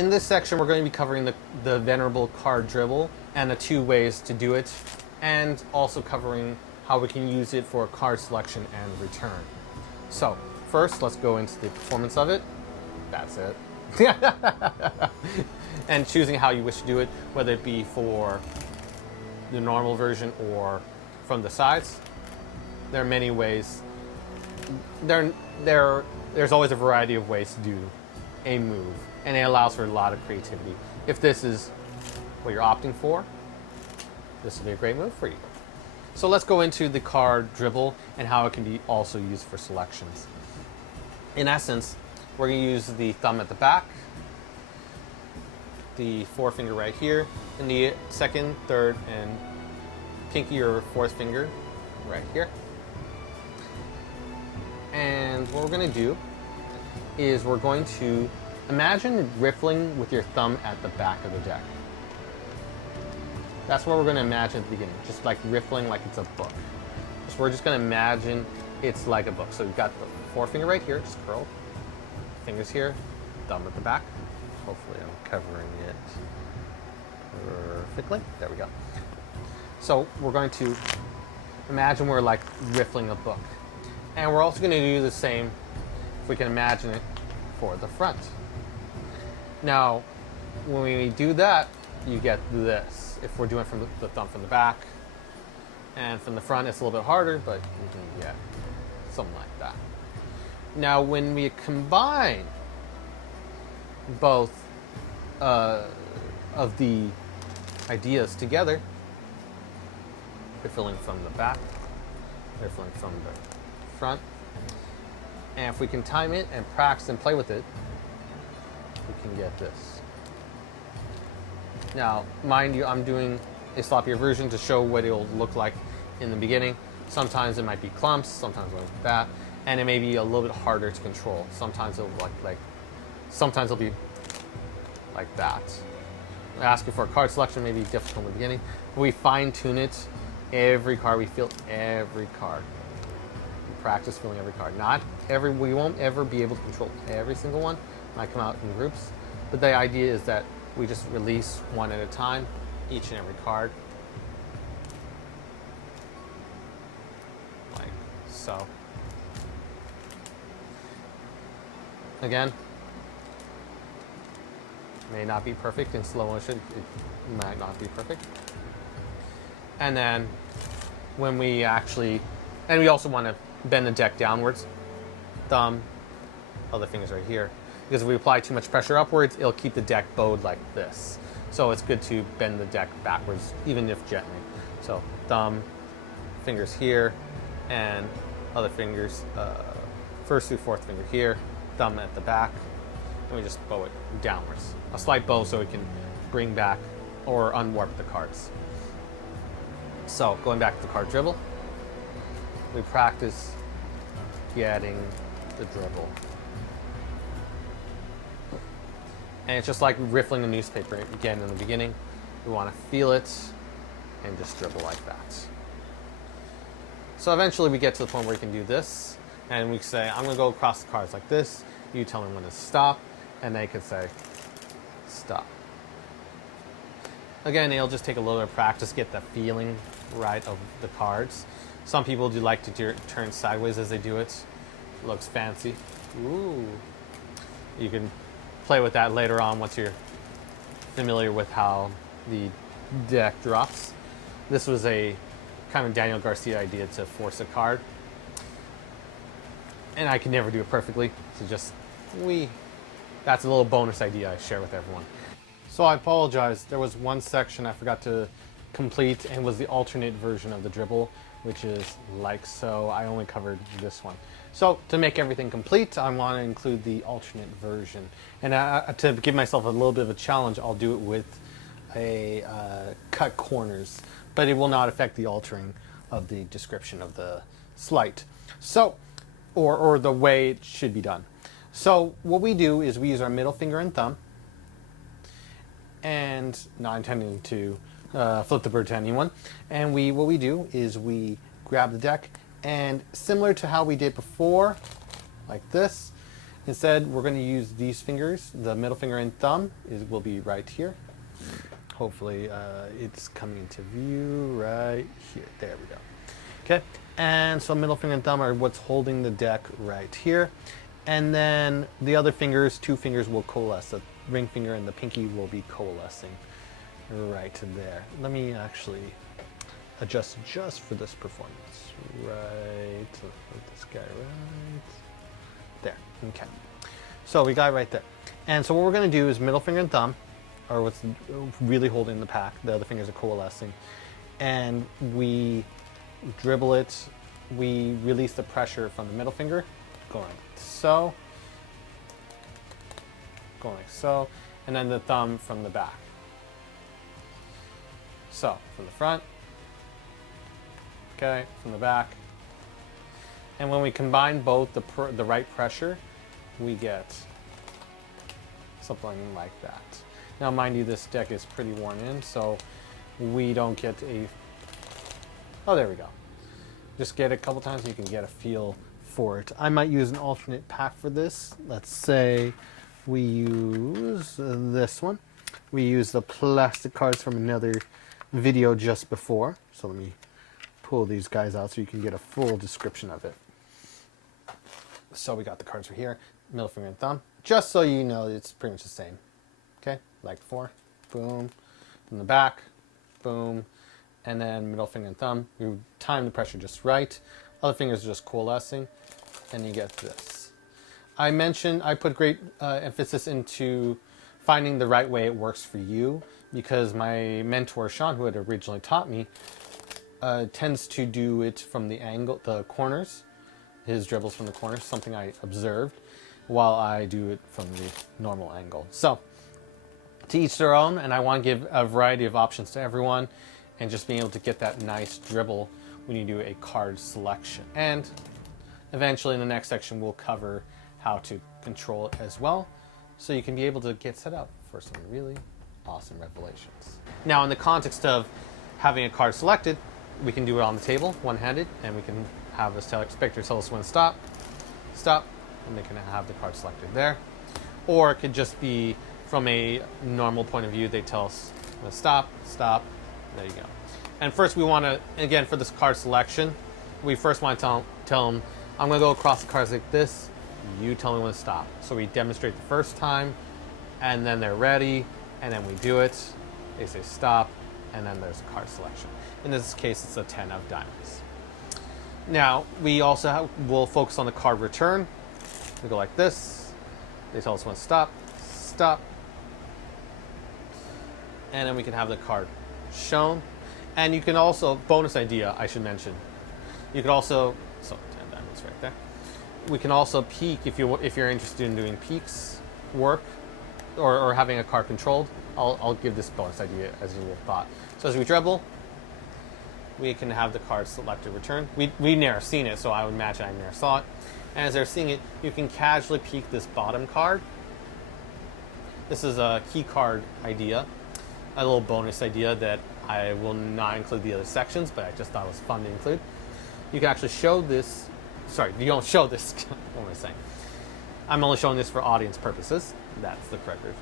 In this section, we're going to be covering the venerable card dribble and the 2 ways to do it, and also covering how we can use it for card selection and return. So, first, let's go into the performance of it. That's it. And choosing how you wish to do it, whether it be for the normal version or from the sides. There are many ways. There's always a variety of ways to do a move, and it allows for a lot of creativity. If this is what you're opting for, this will be a great move for you. So let's go into the card dribble and how it can be also used for selections. In essence, we're going to use the thumb at the back, the forefinger right here, and the second, third, and pinky or fourth finger right here. And what we're going to do is we're going to imagine riffling with your thumb at the back of the deck. That's what we're going to imagine at the beginning, just like riffling like it's a book. So we're just going to imagine it's like a book. So we've got the forefinger right here, just curled. Fingers here, thumb at the back. Hopefully I'm covering it perfectly. There we go. So we're going to imagine we're like riffling a book. And we're also going to do the same, if we can imagine it, for the front. Now, when we do that, you get this. If we're doing from the thumb from the back, and from the front, it's a little bit harder, but you can get something like that. Now, when we combine both of the ideas together, riffling from the back, riffling from the front, and if we can time it and practice and play with it, we can get this. Now, mind you, I'm doing a sloppier version to show what it'll look like in the beginning. Sometimes it might be clumps, sometimes like that, and it may be a little bit harder to control. Sometimes it'll sometimes it'll be like that. Asking for a card selection may be difficult in the beginning. We fine tune it every card. We feel every card. We practice feeling every card. We won't ever be able to control every single one. It might come out in groups, but the idea is that we just release one at a time, each and every card, like so. Again, may not be perfect in slow motion. It might not be perfect. And then when we we also want to bend the deck downwards. Thumb, other fingers right here. Because if we apply too much pressure upwards, it'll keep the deck bowed like this. So it's good to bend the deck backwards, even if gently. So thumb, fingers here, and other fingers, first through fourth finger here, thumb at the back, and we just bow it downwards. A slight bow so we can bring back or unwarp the cards. So going back to the card dribble, we practice getting the dribble. And it's just like riffling a newspaper again in the beginning. We want to feel it and just dribble like that. So eventually we get to the point where we can do this, and we say, I'm going to go across the cards like this. You tell them when to stop, and they can say, stop. Again, it'll just take a little bit of practice, get the feeling right of the cards. Some people do like to turn sideways as they do it. Looks fancy. Ooh. You can play with that later on once you're familiar with how the deck drops. This was a kind of Daniel Garcia idea to force a card. And I can never do it perfectly. So that's a little bonus idea I share with everyone. So I apologize. There was one section I forgot to complete, and was the alternate version of the dribble, which is like so. I only covered this one. So to make everything complete, I want to include the alternate version. And to give myself a little bit of a challenge, I'll do it with a cut corners, but it will not affect the altering of the description of the sleight. So, or the way it should be done. So what we do is we use our middle finger and thumb, and not intending to flip the bird to anyone. And what we do is we grab the deck, and similar to how we did before, like this, Instead, we're going to use these fingers. The middle finger and thumb will be right here. Hopefully it's coming into view right here. There we go. Okay, and so middle finger and thumb are what's holding the deck right here. And then the other fingers, 2 fingers, will coalesce. The ring finger and the pinky will be coalescing right there. Let me actually adjust just for this performance. Right, put this guy right there. Okay, so we got it right there. And so what we're going to do is middle finger and thumb are what's really holding the pack. The other fingers are coalescing. And we dribble it. We release the pressure from the middle finger, going like so. Going like so. And then the thumb from the back. So, from the front. Okay, from the back. And when we combine both the right pressure, we get something like that. Now, mind you, this deck is pretty worn in, so we don't get a... Oh, there we go. Just get it a couple times and you can get a feel for it. I might use an alternate pack for this. Let's say we use this one. We use the plastic cards from another video just before. So let me pull these guys out so you can get a full description of it. So we got the cards right here, middle finger and thumb. Just so you know, it's pretty much the same. Okay, like before, boom, from the back, boom, and then middle finger and thumb. You time the pressure just right. Other fingers are just coalescing, and you get this. I put great emphasis into finding the right way it works for you, because my mentor, Sean, who had originally taught me, tends to do it from the angle, the corners, his dribbles from the corners, something I observed, while I do it from the normal angle. So, to each their own, and I want to give a variety of options to everyone, and just being able to get that nice dribble when you do a card selection. And eventually in the next section we'll cover how to control it as well, so you can be able to get set up for some really awesome revelations. Now, in the context of having a card selected, we can do it on the table, one-handed, and we can have the spectator tell us when to stop, and they can have the card selected there. Or it could just be from a normal point of view, they tell us when to stop, there you go. And first we want to, again, for this card selection, we first want to tell them, I'm going to go across the cards like this, you tell me when to stop. So we demonstrate the first time, and then they're ready, and then we do it, they say stop, and then there's a card selection. In this case, it's a 10 of diamonds. Now, we also will focus on the card return. We go like this, they tell us when to stop, and then we can have the card shown. And you can also, bonus idea I should mention, you could also, so 10 diamonds right there. We can also peek if you're interested in doing peeks work or having a card controlled. I'll give this bonus idea as you thought. So as we dribble, we can have the card selected return. We never seen it, so I would imagine I never saw it. And as they're seeing it, you can casually peek this bottom card. This is a key card idea, a little bonus idea that I will not include the other sections, but I just thought it was fun to include. You can actually show this, sorry, you don't show this, what am I saying? I'm only showing this for audience purposes. That's the correct version.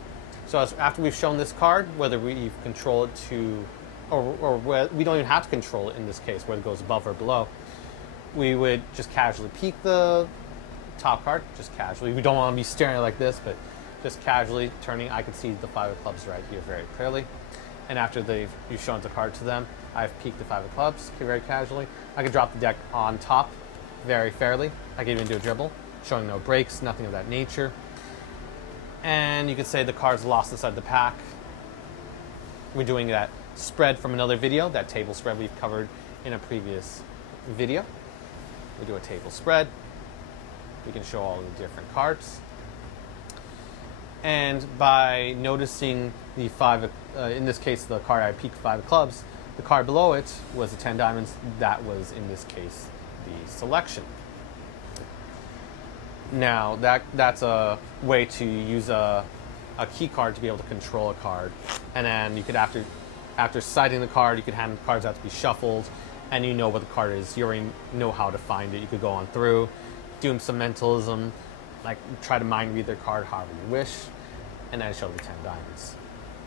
So after we've shown this card, whether we control it to, or we don't even have to control it in this case, whether it goes above or below, we would just casually peek the top card, just casually. We don't want to be staring at it like this, but just casually turning. I can see the 5 of clubs right here very clearly. And after you've shown the card to them, I've peeked the 5 of clubs very casually. I can drop the deck on top very fairly. I can even do a dribble, showing no breaks, nothing of that nature. And you could say the card's lost inside the pack. We're doing that spread from another video, that table spread we've covered in a previous video. We do a table spread. We can show all the different cards. And by noticing the 5, in this case, the card I peeked 5 of clubs, the card below it was a 10 diamonds. That was, in this case, the selection. Now, that's a way to use a key card to be able to control a card. And then you could, after citing the card, you could hand the cards out to be shuffled, and you know what the card is. You already know how to find it. You could go on through, do some mentalism, like try to mind read their card however you wish, and then show the 10 diamonds.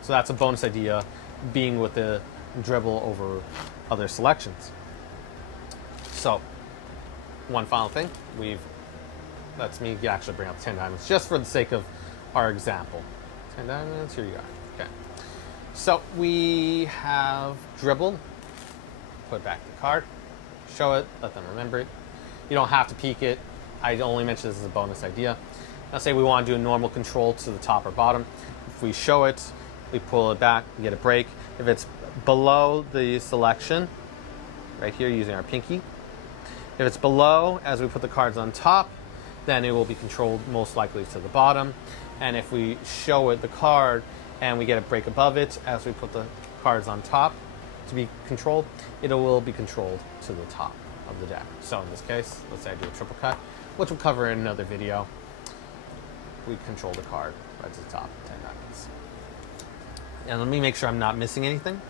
So that's a bonus idea, being with the dribble over other selections. So, one final thing, lets me actually bring up 10 diamonds, just for the sake of our example. 10 diamonds, here you are. Okay. So, we have dribble, put back the card, show it, let them remember it. You don't have to peek it. I only mention this as a bonus idea. Now say we want to do a normal control to the top or bottom. If we show it, we pull it back, we get a break. If it's below the selection, right here using our pinky, if it's below as we put the cards on top, then it will be controlled most likely to the bottom. And if we show it the card and we get a break above it as we put the cards on top to be controlled, it will be controlled to the top of the deck. So in this case, let's say I do a triple cut, which we'll cover in another video. We control the card right to the top, 10 diamonds. And let me make sure I'm not missing anything.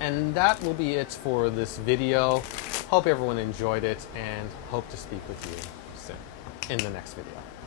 And that will be it for this video. Hope everyone enjoyed it, and hope to speak with you soon in the next video.